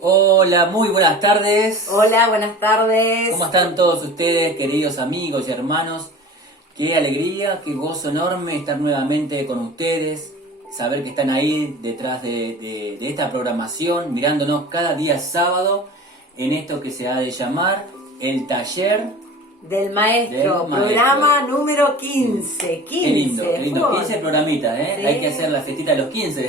Hola, muy buenas tardes. Hola, buenas tardes. ¿Cómo están todos ustedes, queridos amigos y hermanos? Qué alegría, qué gozo enorme estar nuevamente con ustedes, saber que están ahí detrás de esta programación, mirándonos cada día sábado en esto que se ha de llamar el taller Del maestro, del maestro. Programa número 15. 15. Qué lindo, 15 programitas, ¿eh? Sí. Hay que hacer la festita de los 15.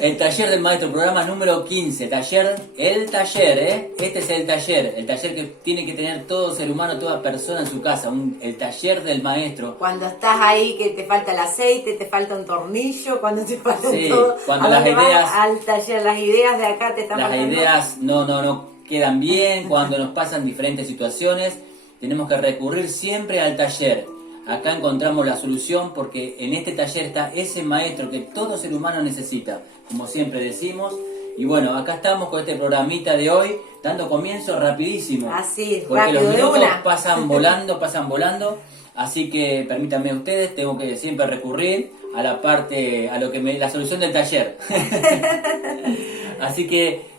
El taller del maestro, programa número 15, el taller, ¿eh? Este es el taller que tiene que tener todo ser humano, toda persona en su casa, el taller del maestro. Cuando estás ahí que te falta el aceite, te falta un tornillo, cuando te falta todo. Cuando ¿A las dónde vas? ideas, Al taller, las ideas de acá te están las faltando. ideas no quedan bien, cuando nos pasan diferentes situaciones, tenemos que recurrir siempre al taller. Acá encontramos la solución porque en este taller está ese maestro que todo ser humano necesita, como siempre decimos. Y bueno, acá estamos con este programita de hoy, dando comienzo rapidísimo. Así, porque rápido, los de minutos una. pasan volando. Así que permítanme ustedes, tengo que siempre recurrir a la parte, la solución del taller. Así que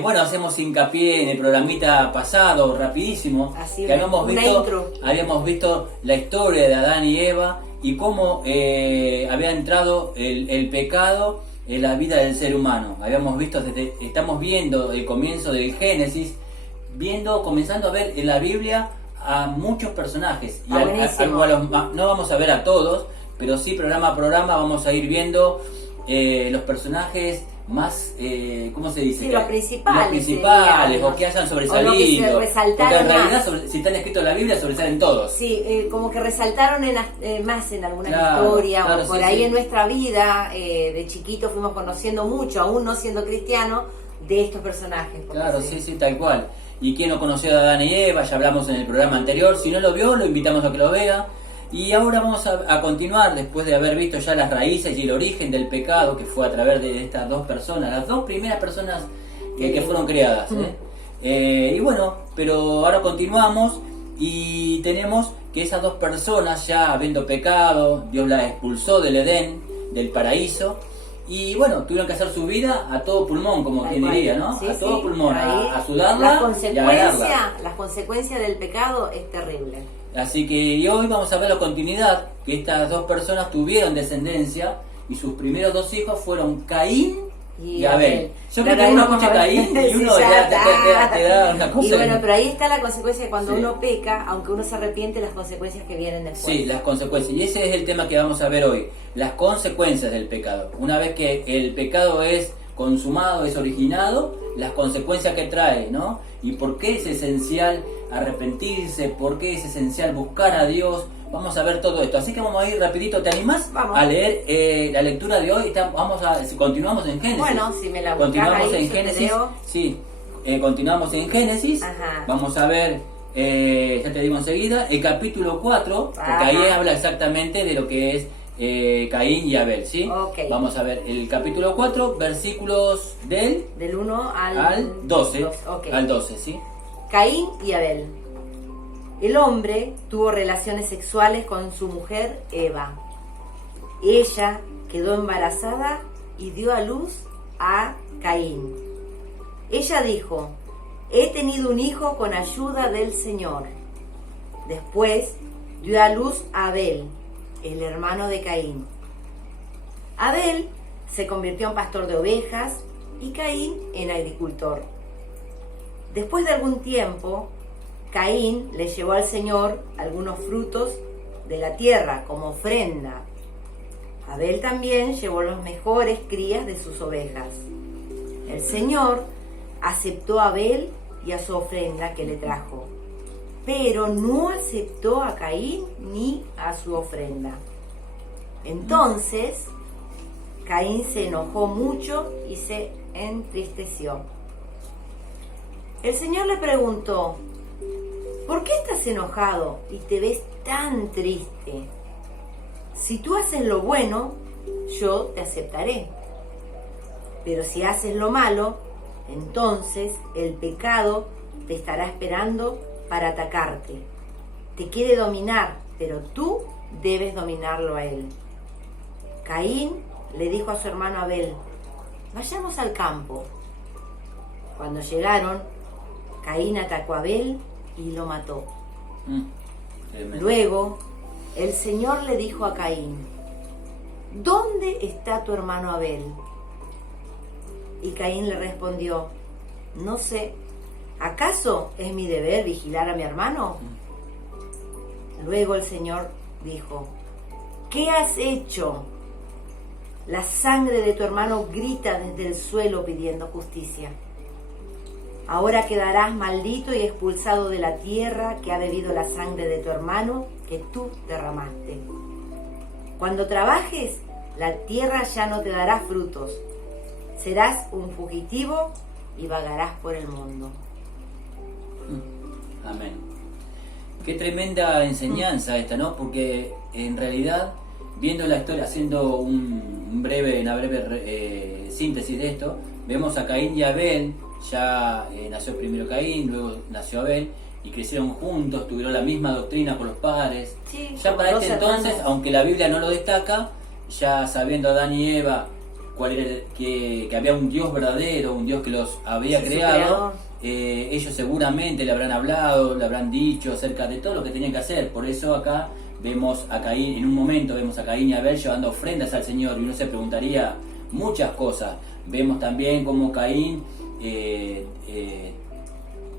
bueno, hacemos hincapié en el programita pasado, rapidísimo, Así, que habíamos visto la historia de Adán y Eva y cómo había entrado el pecado en la vida del ser humano. Estamos viendo el comienzo del Génesis, comenzando a ver en la Biblia a muchos personajes. Y no vamos a ver a todos, pero sí programa a programa vamos a ir viendo los personajes más, ¿cómo se dice? Sí, los principales, o que hayan sobresalido. O lo que se resaltaron porque en realidad, más. si están escritos en la Biblia, sobresalen todos. Sí, como que resaltaron más en alguna Claro, historia, claro, o por sí, ahí sí. En nuestra vida, de chiquito fuimos conociendo mucho, aún no siendo cristiano, de estos personajes. Claro, sí, tal cual. ¿Y quién no conoció a Adán y Eva? Ya hablamos en el programa anterior. Si no lo vio, lo invitamos a que lo vea. Y ahora vamos a continuar, después de haber visto ya las raíces y el origen del pecado, que fue a través de estas dos personas, las dos primeras personas que fueron creadas. Y bueno, pero ahora continuamos y tenemos que esas dos personas, ya habiendo pecado, Dios las expulsó del Edén, del paraíso, y bueno, tuvieron que hacer su vida a todo pulmón, como quien diría, ¿no? Sí, a todo pulmón, ahí a sudarla y a ganarla. Las consecuencias del pecado es terrible. Así que hoy vamos a ver la continuidad, que estas dos personas tuvieron descendencia y sus primeros dos hijos fueron Caín y Abel. Yo creo que uno escucha Caín y uno te da una cosa. Y bueno, pero ahí está la consecuencia de cuando uno peca, aunque uno se arrepiente, las consecuencias que vienen después. Sí, las consecuencias. Y ese es el tema que vamos a ver hoy, las consecuencias del pecado. Una vez que el pecado es consumado, es originado, las consecuencias que trae, ¿no? Y por qué es esencial arrepentirse, por qué es esencial buscar a Dios. Vamos a ver todo esto, así que vamos a ir rapidito. ¿Te animás a leer la lectura de hoy? Continuamos en Génesis. Bueno, si me la buscas continuamos ahí, en Génesis. Sí, continuamos en Génesis. Ajá. Vamos a ver, ya te digo enseguida, el capítulo 4, porque ahí habla exactamente de lo que es Caín y Abel, ¿sí? Okay. Vamos a ver el capítulo 4, versículos del 1 al 12, okay. Al 12, ¿sí? Caín y Abel. El hombre tuvo relaciones sexuales con su mujer Eva. Ella quedó embarazada y dio a luz a Caín. Ella dijo: he tenido un hijo con ayuda del Señor. Después dio a luz a Abel, el hermano de Caín. Abel se convirtió en pastor de ovejas y Caín en agricultor. Después de algún tiempo, Caín le llevó al Señor algunos frutos de la tierra como ofrenda. Abel también llevó los mejores crías de sus ovejas. El Señor aceptó a Abel y a su ofrenda que le trajo, pero no aceptó a Caín ni a su ofrenda. Entonces, Caín se enojó mucho y se entristeció. El Señor le preguntó: ¿por qué estás enojado y te ves tan triste? Si tú haces lo bueno, yo te aceptaré. Pero si haces lo malo, entonces el pecado te estará esperando para atacarte. Te quiere dominar, pero tú debes dominarlo a él. Caín le dijo a su hermano Abel: vayamos al campo. Cuando llegaron, Caín atacó a Abel y lo mató. Tremendo. Luego, el Señor le dijo a Caín: ¿dónde está tu hermano Abel? Y Caín le respondió: no sé, ¿acaso es mi deber vigilar a mi hermano? Luego el Señor dijo: ¿qué has hecho? La sangre de tu hermano grita desde el suelo pidiendo justicia. Ahora quedarás maldito y expulsado de la tierra que ha bebido la sangre de tu hermano que tú derramaste. Cuando trabajes, la tierra ya no te dará frutos. Serás un fugitivo y vagarás por el mundo. Amén. Qué tremenda enseñanza esta, ¿no? Porque en realidad, viendo la historia, haciendo una breve síntesis de esto, vemos a Caín y Abel. Ya nació primero Caín, luego nació Abel, y crecieron juntos, tuvieron la misma doctrina con los padres. Sí, ya para dos este entonces, hermanos. aunque la Biblia no lo destaca, ya sabiendo Adán y Eva cuál era, que había un Dios verdadero, un Dios que los había Sí, su creado, creador. ellos seguramente le habrán hablado, le habrán dicho acerca de todo lo que tenían que hacer. Por eso acá vemos a Caín, en un momento vemos a Caín y Abel llevando ofrendas al Señor, y uno se preguntaría muchas cosas. Vemos también cómo Caín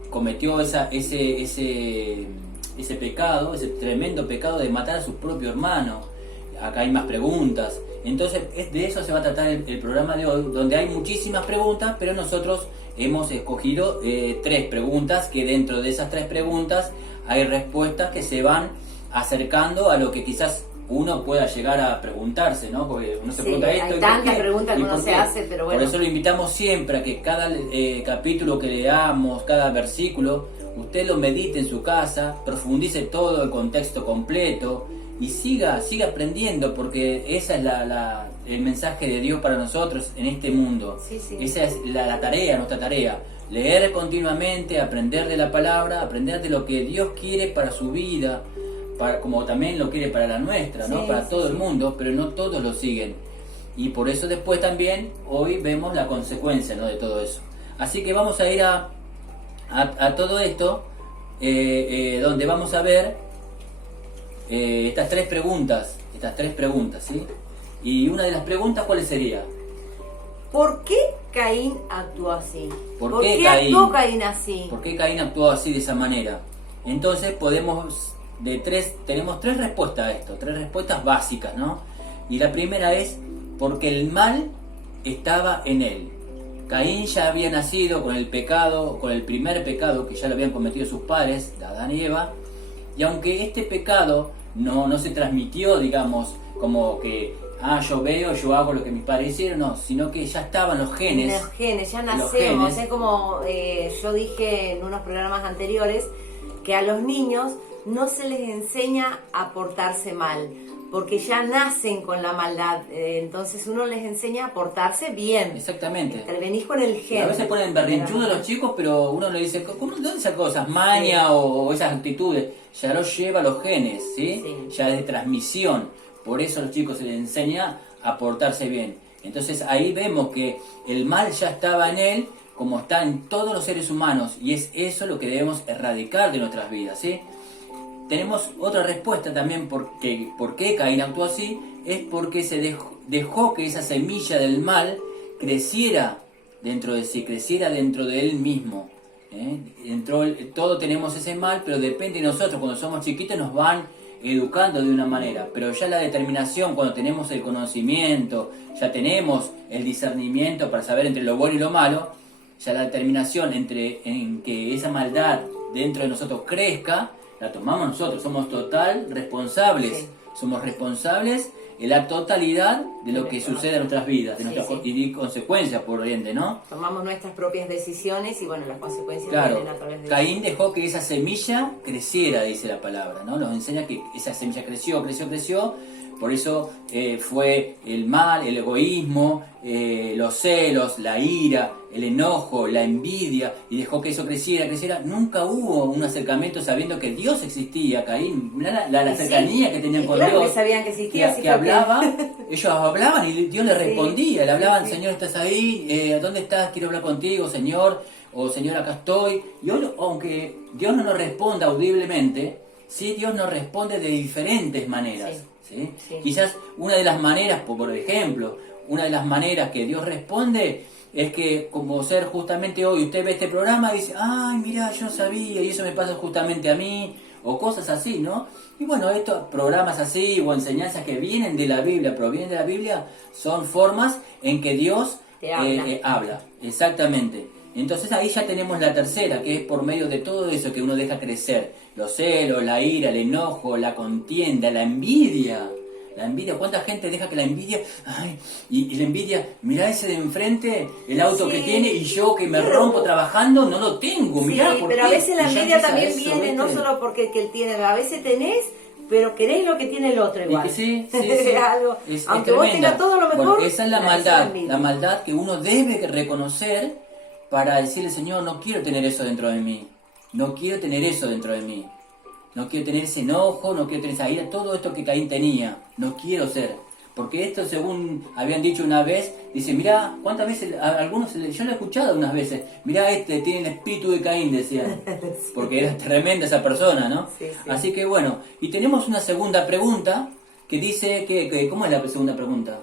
cometió ese pecado, ese tremendo pecado de matar a su propio hermano. Acá hay más preguntas. Entonces de eso se va a tratar el programa de hoy, donde hay muchísimas preguntas, pero nosotros hemos escogido 3 preguntas, que dentro de esas 3 preguntas hay respuestas que se van acercando a lo que quizás uno pueda llegar a preguntarse, ¿no? Porque uno se Sí, pregunta esto. hay ¿y tantas por qué? preguntas que ¿Y uno por se qué? hace, pero bueno. Por eso lo invitamos siempre a que cada capítulo que leamos, cada versículo, usted lo medite en su casa, profundice todo el contexto completo y siga aprendiendo, porque esa es el mensaje de Dios para nosotros en este mundo. Sí, sí. Esa es la tarea, nuestra tarea. Leer continuamente, aprender de la palabra, aprender de lo que Dios quiere para su vida, como también lo quiere para la nuestra, ¿no? Sí, Para sí, todo el sí. mundo, pero no todos lo siguen. Y por eso después también, hoy vemos la consecuencia, ¿no? De todo eso. Así que vamos a ir a todo esto, donde vamos a ver estas tres preguntas, ¿sí? Y una de las preguntas, ¿cuál sería? ¿Por qué Caín actuó así? ¿Por qué actuó Caín así? ¿Por qué Caín actuó así, de esa manera? Entonces tenemos 3 respuestas a esto, 3 respuestas básicas, ¿no? Y la primera es porque el mal estaba en él. Caín ya había nacido con el pecado, con el primer pecado que ya lo habían cometido sus padres, Adán y Eva, y aunque este pecado no se transmitió, digamos, como que yo veo, yo hago lo que mis padres hicieron, no, sino que ya estaban los genes. Los genes, ya Los nacemos. genes. Es como yo dije en unos programas anteriores, que a los niños no se les enseña a portarse mal, porque ya nacen con la maldad. Entonces uno les enseña a portarse bien. Exactamente. Intervenís con el Y gen. a veces ponen berrinchudos los chicos, pero uno le dice, ¿dónde sacó esas mañas o esas actitudes? Ya lo lleva los genes, ¿sí? Sí. Ya es de transmisión. Por eso a los chicos se les enseña a portarse bien. Entonces ahí vemos que el mal ya estaba en él, como está en todos los seres humanos, y es eso lo que debemos erradicar de nuestras vidas, ¿sí? Tenemos otra respuesta también por qué Caín actuó así, es porque se dejó que esa semilla del mal creciera dentro de sí, creciera dentro de él mismo. Todos tenemos ese mal, pero depende de nosotros. Cuando somos chiquitos nos van educando de una manera, pero ya la determinación, cuando tenemos el conocimiento, ya tenemos el discernimiento para saber entre lo bueno y lo malo, ya la determinación en que esa maldad dentro de nosotros crezca, la tomamos nosotros, somos responsables, Sí. somos responsables en la totalidad de lo que sucede en nuestras vidas, de Sí, nuestras sí. y consecuencias, por ende, ¿no? Tomamos nuestras propias decisiones y bueno, las consecuencias Claro, vienen a través de Caín eso. dejó que esa semilla creciera, dice la palabra, ¿no? Nos enseña que esa semilla creció, Por eso fue el mal, el egoísmo, los celos, la ira, el enojo, la envidia, y dejó que eso creciera. Nunca hubo un acercamiento sabiendo que Dios existía. Caín, mirá la cercanía que tenían con claro, Dios. que sabían que existía. Que hablaba, ellos hablaban y Dios les respondía. Le hablaban, Señor, ¿estás ahí? ¿Dónde estás? Quiero hablar contigo, Señor. O Señor, acá estoy. Y hoy, aunque Dios no nos responda audiblemente, sí Dios nos responde de diferentes maneras. ¿Sí? Quizás una de las maneras, por ejemplo, una de las maneras que Dios responde es que, como ser justamente hoy, usted ve este programa y dice, ay, mira, yo no sabía y eso me pasa justamente a mí, o cosas así, ¿no? Y bueno, estos programas así o enseñanzas que vienen de la Biblia, provienen de la Biblia, son formas en que Dios habla. Exactamente. Entonces ahí ya tenemos la tercera, que es por medio de todo eso que uno deja crecer. Los celos, la ira, el enojo, la contienda, la envidia. La envidia, ¿cuánta gente deja que la envidia... Ay, y la envidia, mirá ese de enfrente, el auto que tiene, y yo que me rompo trabajando, no lo tengo, mirá, sí, ¿por pero qué? a veces la envidia también eso, viene, ¿viste? no solo porque el tiene, a veces tenés, pero querés lo que tiene el otro igual. Es que sí. Algo, aunque vos tremenda. tengas todo lo mejor... Bueno, esa es la maldad que uno debe reconocer para decirle, Señor, no quiero tener eso dentro de mí. No quiero tener eso dentro de mí. No quiero tener ese enojo, no quiero tener esa ira, todo esto que Caín tenía. No quiero ser. Porque esto, según habían dicho una vez, dice, mirá, ¿cuántas veces? A algunos, yo lo he escuchado unas veces, mirá, tiene el espíritu de Caín, decían. Porque era tremenda esa persona, ¿no? Sí. Así que bueno, y tenemos una segunda pregunta que dice, ¿cómo es la segunda pregunta?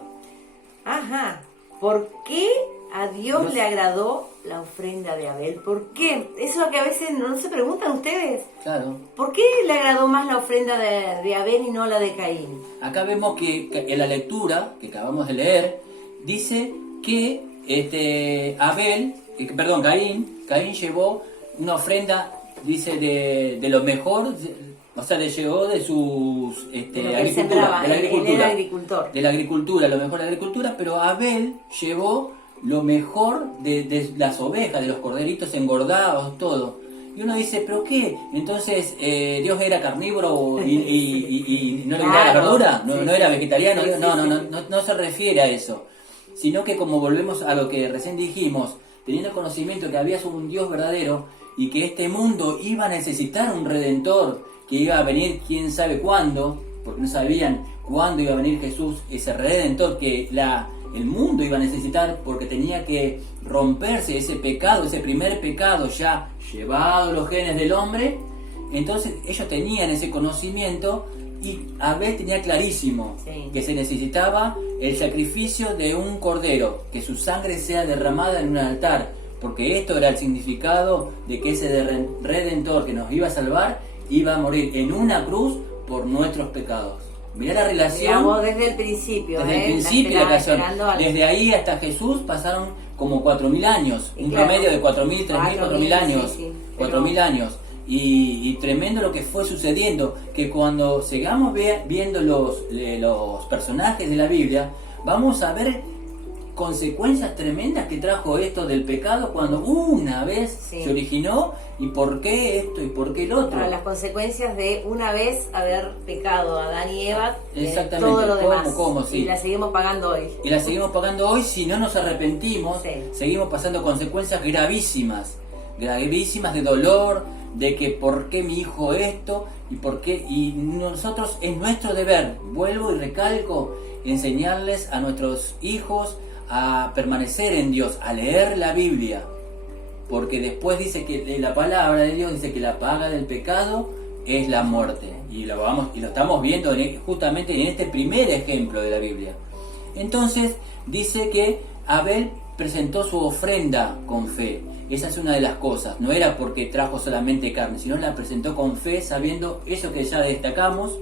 Ajá, ¿por qué a Dios le agradó la ofrenda de Abel? ¿Por qué? Eso es lo que a veces no se preguntan ustedes. Claro. ¿Por qué le agradó más la ofrenda de Abel y no la de Caín? Acá vemos que en la lectura que acabamos de leer, dice que Caín llevó una ofrenda, dice, de lo mejor, o sea, le llegó de sus agricultura, de la agricultura. Él era agricultor. De la agricultura, lo mejor de la agricultura, pero Abel llevó lo mejor de las ovejas, de los corderitos engordados, todo. Y uno dice, ¿pero qué? Entonces, ¿Dios era carnívoro y no le gustaba la verdura? ¿No era vegetariano? No se refiere a eso. Sino que, como volvemos a lo que recién dijimos, teniendo conocimiento que había un Dios verdadero y que este mundo iba a necesitar un Redentor, que iba a venir quién sabe cuándo, porque no sabían cuándo iba a venir Jesús, ese Redentor que el mundo iba a necesitar, porque tenía que romperse ese pecado, ese primer pecado ya llevado los genes del hombre. Entonces ellos tenían ese conocimiento y Abel tenía clarísimo que se necesitaba el sacrificio de un cordero, que su sangre sea derramada en un altar, porque esto era el significado de que ese Redentor que nos iba a salvar iba a morir en una cruz por nuestros pecados. Mirá la relación. Mirá vos desde el principio. Desde el principio de la creación. Desde ahí hasta Jesús pasaron como 4.000 años. Un promedio de 4.000, 3.000, 4.000 años. Sí, 4.000 años. Y tremendo lo que fue sucediendo. Que cuando sigamos viendo los personajes de la Biblia, vamos a ver consecuencias tremendas que trajo esto del pecado cuando una vez se originó, y por qué esto y por qué el otro. Las consecuencias de una vez haber pecado Adán y Eva, exactamente, todo lo demás. Sí. Y la seguimos pagando hoy. Y la seguimos pagando hoy si no nos arrepentimos, seguimos pasando consecuencias gravísimas de dolor, de que por qué mi hijo esto y por qué, y nosotros es nuestro deber, vuelvo y recalco, enseñarles a nuestros hijos a permanecer en Dios, a leer la Biblia, porque después dice que la palabra de Dios dice que la paga del pecado es la muerte, y lo estamos viendo justamente en este primer ejemplo de la Biblia. Entonces dice que Abel presentó su ofrenda con fe. Esa es una de las cosas, no era porque trajo solamente carne, sino la presentó con fe, sabiendo eso que ya destacamos.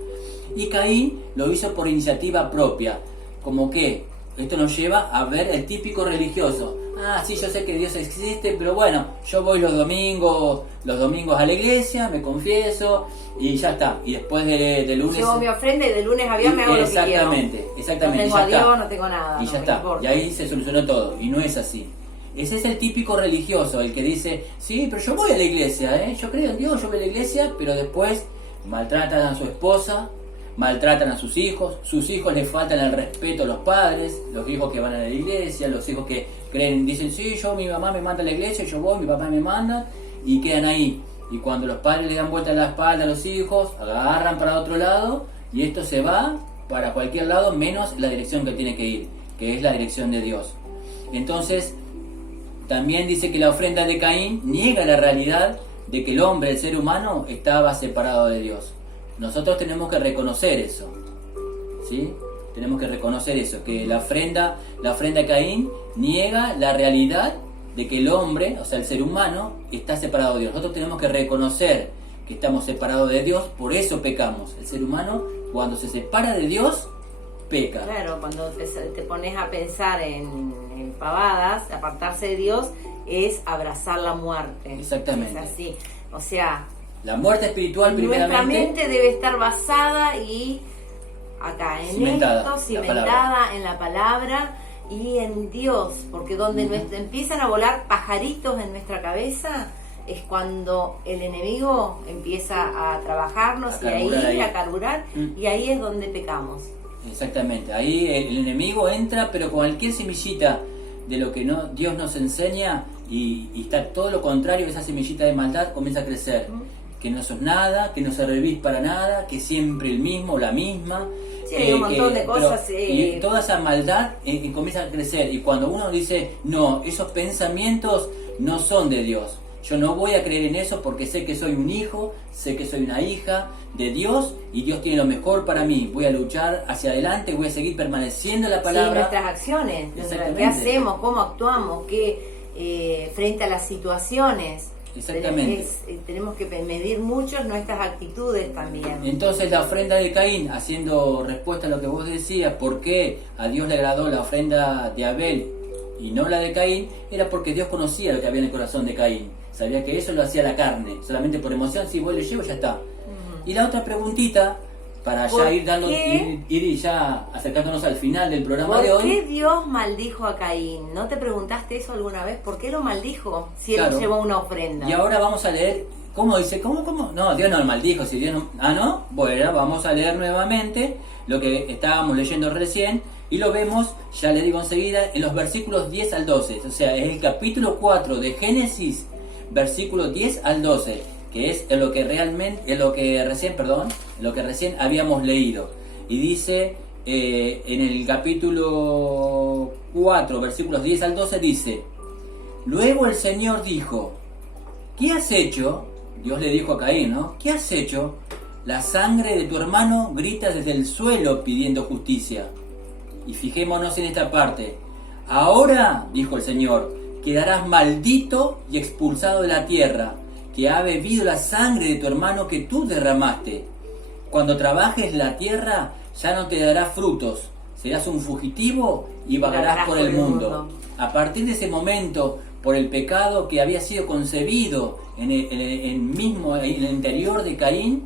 Y Caín lo hizo por iniciativa propia, como que esto nos lleva a ver el típico religioso. Sí, yo sé que Dios existe, pero bueno, yo voy los domingos a la iglesia, me confieso y ya está. Y después de lunes... Llevo mi ofrenda y de lunes a viernes me hago lo que quiero. Exactamente. No tengo a Dios, no tengo nada. Y ya está. Y ahí se solucionó todo. Y no es así. Ese es el típico religioso, el que dice, sí, pero yo voy a la iglesia, yo creo en Dios, yo voy a la iglesia, pero después maltratan a su esposa, maltratan a sus hijos les faltan el respeto a los padres, los hijos que van a la iglesia, los hijos que creen, dicen, sí, mi mamá me manda a la iglesia, yo voy, mi papá me manda, y quedan ahí. Y cuando los padres le dan vuelta la espalda a los hijos, agarran para otro lado, y esto se va para cualquier lado, menos la dirección que tiene que ir, que es la dirección de Dios. Entonces, también dice que la ofrenda de Caín niega la realidad de que el hombre, el ser humano, estaba separado de Dios. Nosotros tenemos que reconocer eso, ¿sí? Tenemos que reconocer eso, que la ofrenda de Caín niega la realidad de que el hombre, o sea, el ser humano, está separado de Dios. Nosotros tenemos que reconocer que estamos separados de Dios, por eso pecamos. El ser humano, cuando se separa de Dios, peca. Claro, cuando te pones a pensar en pavadas, apartarse de Dios es abrazar la muerte. Exactamente. Es así. O sea, la muerte espiritual, primeramente, nuestra mente debe estar basada y acá en cimentada en la palabra y en Dios, porque donde empiezan a volar pajaritos en nuestra cabeza es cuando el enemigo empieza a trabajarnos a carburar, y ahí es donde pecamos. Exactamente, ahí el enemigo entra, pero cualquier semillita de lo que Dios nos enseña y está todo lo contrario, esa semillita de maldad comienza a crecer. Que no sos nada, que no servís para nada, que siempre el mismo, la misma. Sí, hay un montón de cosas. Y toda esa maldad comienza a crecer. Y cuando uno dice, no, esos pensamientos no son de Dios. Yo no voy a creer en eso porque sé que soy un hijo, sé que soy una hija de Dios y Dios tiene lo mejor para mí. Voy a luchar hacia adelante, voy a seguir permaneciendo en la palabra. Sí, nuestras acciones, qué hacemos, cómo actuamos, frente a las situaciones. Exactamente. Tenemos que medir mucho nuestras actitudes también. Entonces la ofrenda de Caín, haciendo respuesta a lo que vos decías, ¿por qué a Dios le agradó la ofrenda de Abel y no la de Caín? Era porque Dios conocía lo que había en el corazón de Caín. Sabía que eso lo hacía la carne, solamente por emoción, si voy le llevo, ya está. Y la otra preguntita, para ya ir ya acercándonos al final del programa de hoy. ¿Por qué Dios maldijo a Caín? ¿No te preguntaste eso alguna vez? ¿Por qué lo maldijo si él llevó una ofrenda? Y ahora vamos a leer, ¿cómo dice? ¿Cómo? No, Dios no lo maldijo, si Dios no... Ah, ¿no? Bueno, vamos a leer nuevamente lo que estábamos leyendo recién y lo vemos, ya le digo enseguida, en los versículos 10 al 12. O sea, es el capítulo 4 de Génesis, versículos 10 al 12. Que es en lo que recién habíamos leído. Y dice, en el capítulo 4, versículos 10 al 12, dice, luego el Señor dijo, ¿qué has hecho? Dios le dijo a Caín, ¿no? ¿Qué has hecho? La sangre de tu hermano grita desde el suelo pidiendo justicia. Y fijémonos en esta parte. Ahora, dijo el Señor, quedarás maldito y expulsado de la tierra, que ha bebido la sangre de tu hermano que tú derramaste. Cuando trabajes la tierra, ya no te dará frutos, serás un fugitivo y vagarás por el mundo. A partir de ese momento, por el pecado que había sido concebido en el interior de Caín,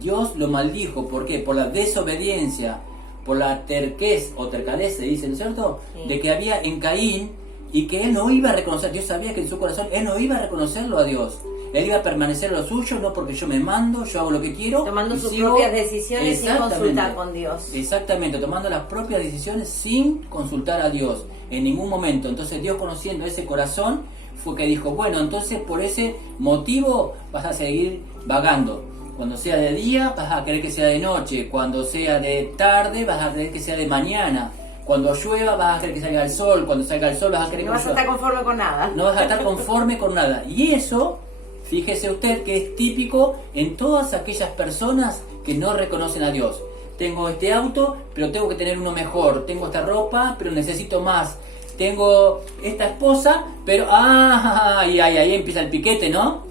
Dios lo maldijo. ¿Por qué? Por la desobediencia, por la terquez o tercadez, se dice, ¿no es cierto? Sí. De que había en Caín y que él no iba a reconocer. Dios sabía que en su corazón él no iba a reconocerlo a Dios. Él iba a permanecer lo suyo, no porque yo me mando, yo hago lo que quiero. Tomando sus propias decisiones sin consultar con Dios. Exactamente, tomando las propias decisiones sin consultar a Dios en ningún momento. Entonces Dios, conociendo ese corazón, fue que dijo, bueno, entonces por ese motivo vas a seguir vagando. Cuando sea de día vas a querer que sea de noche, cuando sea de tarde vas a querer que sea de mañana. Cuando llueva vas a querer que salga el sol, cuando salga el sol vas a querer que llueva. No vas a estar conforme con nada. No vas a estar conforme con nada. Y eso, fíjese usted que es típico en todas aquellas personas que no reconocen a Dios. Tengo este auto, pero tengo que tener uno mejor. Tengo esta ropa, pero necesito más. Tengo esta esposa, pero... ahí empieza el piquete, ¿no?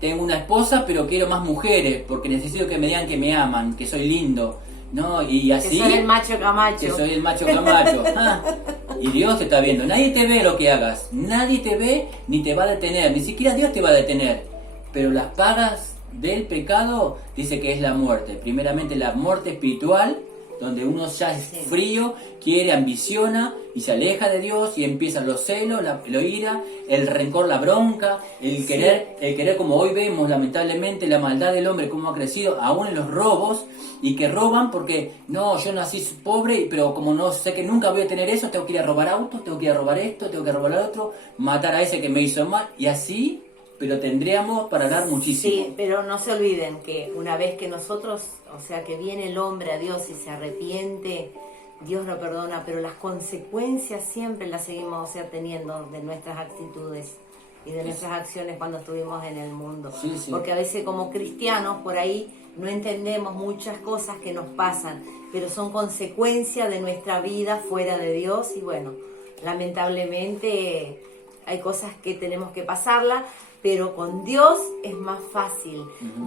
Tengo una esposa, pero quiero más mujeres, porque necesito que me digan que me aman, que soy lindo, ¿no? Y así... Que soy el macho camacho. Que soy el macho camacho. Y Dios te está viendo. Nadie te ve lo que hagas. Nadie te ve ni te va a detener. Ni siquiera Dios te va a detener. Pero las pagas del pecado dice que es la muerte. Primeramente la muerte espiritual, donde uno ya es Sí. frío, quiere, ambiciona y se aleja de Dios y empiezan los celos, la ira, el rencor, la bronca, el querer como hoy vemos lamentablemente la maldad del hombre como ha crecido, aún en los robos, y que roban porque no, yo nací pobre, pero como no sé que nunca voy a tener eso, tengo que ir a robar autos, tengo que ir a robar esto, tengo que robar lo otro, matar a ese que me hizo mal, y así, pero tendríamos para hablar muchísimo. Sí, pero no se olviden que una vez que nosotros, o sea, que viene el hombre a Dios y se arrepiente, Dios lo perdona, pero las consecuencias siempre las seguimos, o sea, teniendo de nuestras actitudes y de nuestras acciones cuando estuvimos en el mundo. Sí, sí. Porque a veces como cristianos por ahí no entendemos muchas cosas que nos pasan, pero son consecuencia de nuestra vida fuera de Dios y bueno, lamentablemente hay cosas que tenemos que pasarla, pero con Dios es más fácil.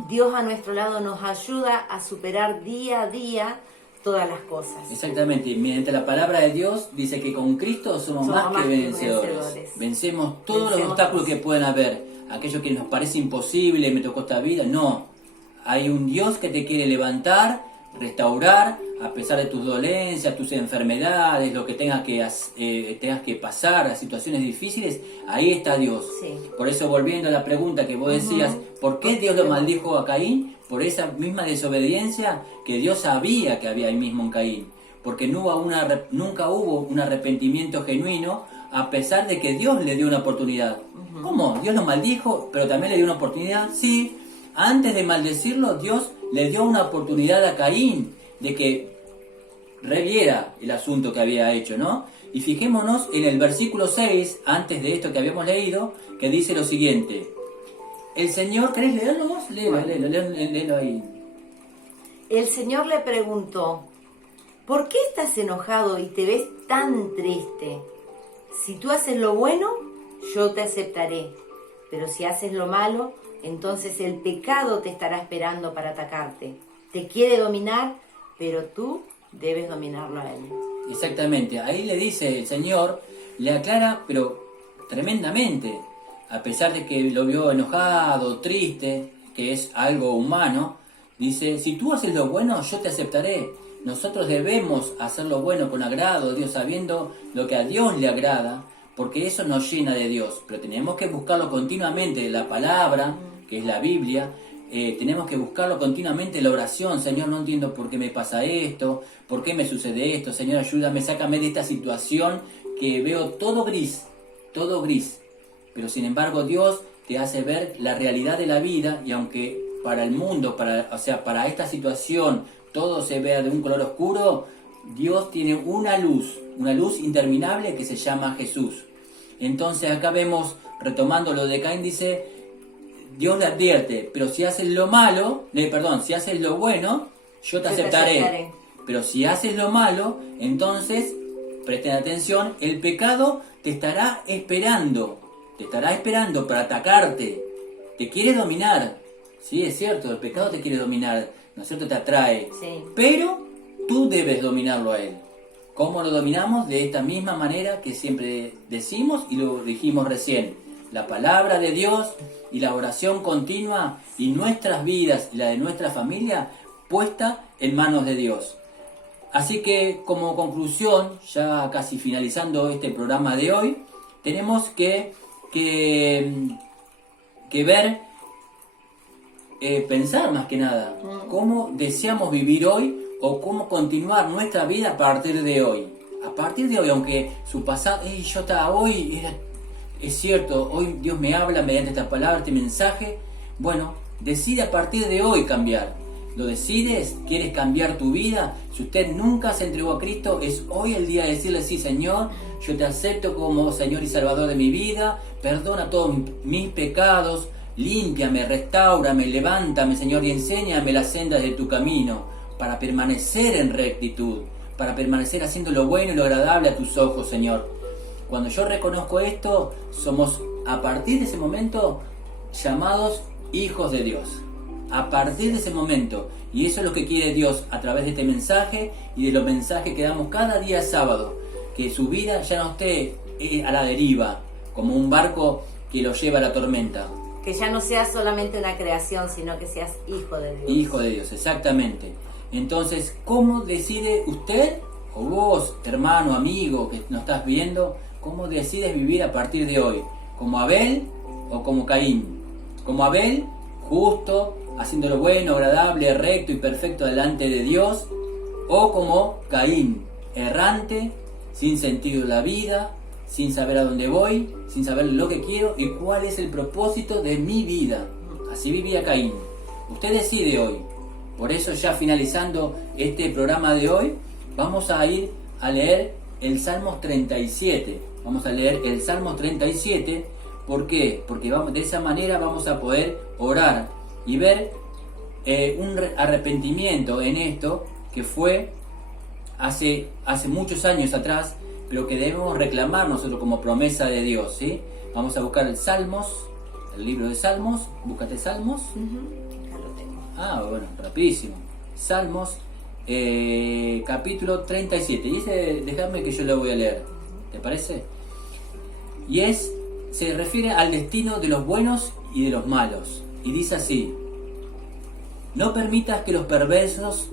Dios a nuestro lado nos ayuda a superar día a día todas las cosas. Exactamente, mediante la palabra de Dios dice que con Cristo somos más que vencedores. Vencemos todos los obstáculos que pueden haber, aquello que nos parece imposible, me tocó esta vida, no. Hay un Dios que te quiere levantar, restaurar, a pesar de tus dolencias, tus enfermedades, lo que tengas que pasar, las situaciones difíciles, ahí está Dios. Sí. Por eso, volviendo a la pregunta que vos decías, ¿por qué Dios lo maldijo a Caín? Por esa misma desobediencia que Dios sabía que había ahí mismo en Caín. Porque nunca hubo un arrepentimiento genuino, a pesar de que Dios le dio una oportunidad. ¿Cómo? Dios lo maldijo, pero también le dio una oportunidad. Sí, antes de maldecirlo, Dios le dio una oportunidad a Caín de que reviera el asunto que había hecho, ¿no? Y fijémonos en el versículo 6, antes de esto que habíamos leído, que dice lo siguiente. El Señor, ¿querés leerlo vos? Léelo ahí. El Señor le preguntó, ¿por qué estás enojado y te ves tan triste? Si tú haces lo bueno, yo te aceptaré, pero si haces lo malo, entonces el pecado te estará esperando para atacarte. Te quiere dominar, pero tú debes dominarlo a él. Exactamente, ahí le dice el Señor, le aclara, pero tremendamente, a pesar de que lo vio enojado, triste, que es algo humano, dice, si tú haces lo bueno, yo te aceptaré. Nosotros debemos hacer lo bueno con agrado, Dios, sabiendo lo que a Dios le agrada, porque eso nos llena de Dios, pero tenemos que buscarlo continuamente, la palabra, que es la Biblia, tenemos que buscarlo continuamente en la oración. Señor, no entiendo por qué me pasa esto, por qué me sucede esto, Señor, ayúdame, sácame de esta situación que veo todo gris, pero sin embargo Dios te hace ver la realidad de la vida, y aunque para el mundo, para esta situación, todo se vea de un color oscuro, Dios tiene una luz interminable que se llama Jesús. Entonces acá vemos, retomando lo de Caín, dice, Dios le advierte, pero si haces lo malo, si haces lo bueno, yo te aceptaré. Pero si haces lo malo, entonces, presten atención, el pecado te estará esperando para atacarte, te quiere dominar. Sí, es cierto, el pecado te quiere dominar, ¿no es cierto? Te atrae, sí. Pero tú debes dominarlo a él. ¿Cómo lo dominamos? De esta misma manera que siempre decimos y lo dijimos recién. La palabra de Dios y la oración continua y nuestras vidas y la de nuestra familia puesta en manos de Dios. Así que como conclusión, ya casi finalizando este programa de hoy, tenemos que ver, pensar más que nada, cómo deseamos vivir hoy o cómo continuar nuestra vida a partir de hoy. A partir de hoy, aunque su pasado, es cierto, hoy Dios me habla mediante esta palabra, este mensaje, bueno, decide a partir de hoy cambiar. ¿Lo decides? ¿Quieres cambiar tu vida? Si usted nunca se entregó a Cristo, es hoy el día de decirle, sí, Señor, yo te acepto como Señor y Salvador de mi vida, perdona todos mis pecados, límpiame, restáurame, levántame, Señor, y enséñame las sendas de tu camino, para permanecer en rectitud, para permanecer haciendo lo bueno y lo agradable a tus ojos, Señor. Cuando yo reconozco esto, somos a partir de ese momento llamados hijos de Dios. A partir de ese momento. Y eso es lo que quiere Dios a través de este mensaje y de los mensajes que damos cada día sábado. Que su vida ya no esté a la deriva, como un barco que lo lleva a la tormenta. Que ya no seas solamente una creación, sino que seas hijo de Dios. Hijo de Dios, exactamente. Entonces, ¿cómo decide usted, o vos, hermano, amigo, que nos estás viendo, cómo decides vivir a partir de hoy? ¿Como Abel o como Caín? Como Abel, justo, haciendo lo bueno, agradable, recto y perfecto delante de Dios, o como Caín, errante, sin sentido de la vida, sin saber a dónde voy, sin saber lo que quiero y cuál es el propósito de mi vida. Así vivía Caín. Usted decide hoy. Por eso, ya finalizando este programa de hoy, vamos a ir a leer el Salmos 37. Vamos a leer el Salmos 37. ¿Por qué? Porque de esa manera vamos a poder orar y ver un arrepentimiento en esto que fue hace muchos años atrás, pero que debemos reclamar nosotros como promesa de Dios, ¿sí? Vamos a buscar el Salmos, el libro de Salmos. Búscate Salmos. Ya lo tengo. Ah, bueno, rapidísimo. Salmos, capítulo 37. Y ese, déjame que yo lo voy a leer. ¿Te parece? Y se refiere al destino de los buenos y de los malos. Y dice así: no permitas que los perversos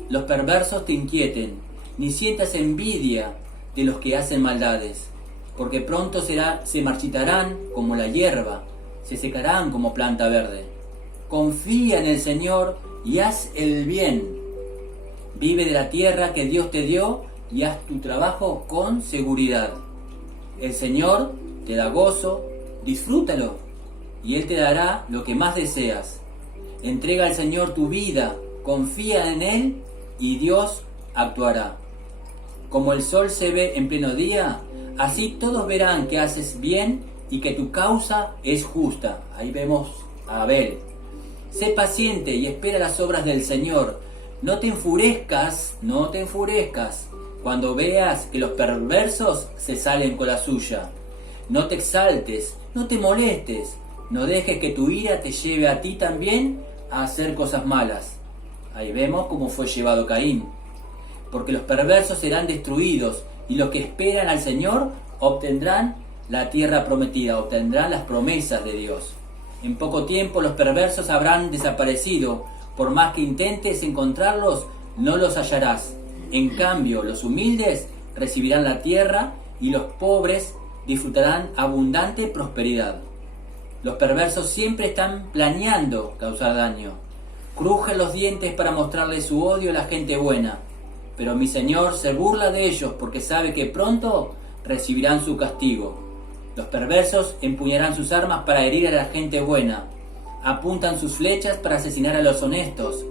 te inquieten, ni sientas envidia de los que hacen maldades, porque pronto se marchitarán como la hierba, se secarán como planta verde. Confía en el Señor y haz el bien. Vive de la tierra que Dios te dio y haz tu trabajo con seguridad. El Señor te da gozo, disfrútalo, y Él te dará lo que más deseas. Entrega al Señor tu vida, confía en Él y Dios actuará. Como el sol se ve en pleno día, así todos verán que haces bien y que tu causa es justa. Ahí vemos a Abel. Sé paciente y espera las obras del Señor. No te enfurezcas cuando veas que los perversos se salen con la suya. No te exaltes, no te molestes, no dejes que tu ira te lleve a ti también a hacer cosas malas. Ahí vemos cómo fue llevado Caín. Porque los perversos serán destruidos y los que esperan al Señor obtendrán la tierra prometida, obtendrán las promesas de Dios. En poco tiempo los perversos habrán desaparecido. Por más que intentes encontrarlos, no los hallarás. En cambio, los humildes recibirán la tierra y los pobres disfrutarán abundante prosperidad. Los perversos siempre están planeando causar daño. Crujen los dientes para mostrarle su odio a la gente buena. Pero mi Señor se burla de ellos porque sabe que pronto recibirán su castigo. Los perversos empuñarán sus armas para herir a la gente buena. Apuntan sus flechas para asesinar a los honestos,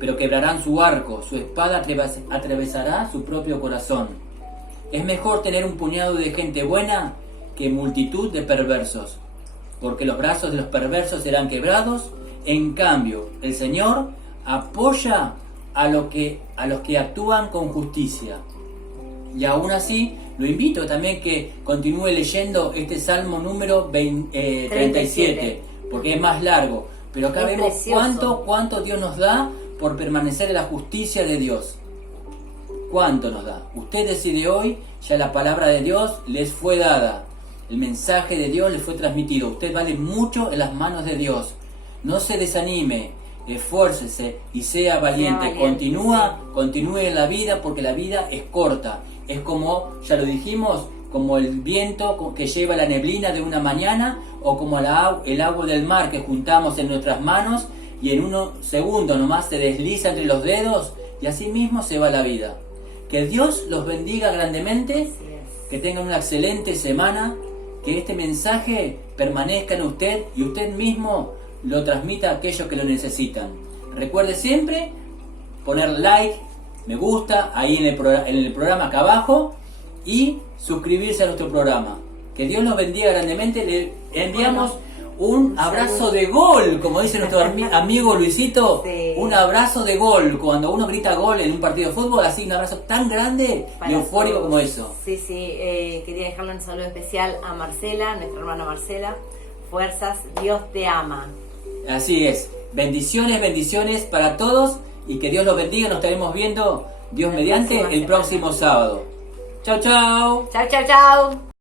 pero quebrarán su arco, su espada atravesará su propio corazón. Es mejor tener un puñado de gente buena que multitud de perversos, porque los brazos de los perversos serán quebrados. En cambio, el Señor apoya a los que actúan con justicia. Y aún así, lo invito también que continúe leyendo este Salmo número 37, porque es más largo. Pero acá vemos cuánto Dios nos da por permanecer en la justicia de Dios. ¿Cuánto nos da? Usted decide hoy, ya la palabra de Dios les fue dada. El mensaje de Dios les fue transmitido. Usted vale mucho en las manos de Dios. No se desanime, esfuércese y sea valiente. Continúe en la vida, porque la vida es corta. Es como, ya lo dijimos, como el viento que lleva la neblina de una mañana, o como el agua del mar que juntamos en nuestras manos y en unos segundos nomás se desliza entre los dedos, y así mismo se va la vida. Que Dios los bendiga grandemente, que tengan una excelente semana, que este mensaje permanezca en usted y usted mismo lo transmita a aquellos que lo necesitan. Recuerde siempre poner like, me gusta ahí en el programa acá abajo, y suscribirse a nuestro programa. Que Dios los bendiga grandemente. Le enviamos un abrazo de gol, como dice nuestro amigo Luisito. Sí. Un abrazo de gol. Cuando uno grita gol en un partido de fútbol, así un abrazo tan grande y eufórico como eso. Sí, quería dejarle un saludo especial a Marcela, nuestra hermana Marcela. Fuerzas, Dios te ama. Así es. Bendiciones para todos, y que Dios los bendiga. Nos estaremos viendo, Dios mediante, el próximo sábado. Chau, chau. Chau, chau, chau.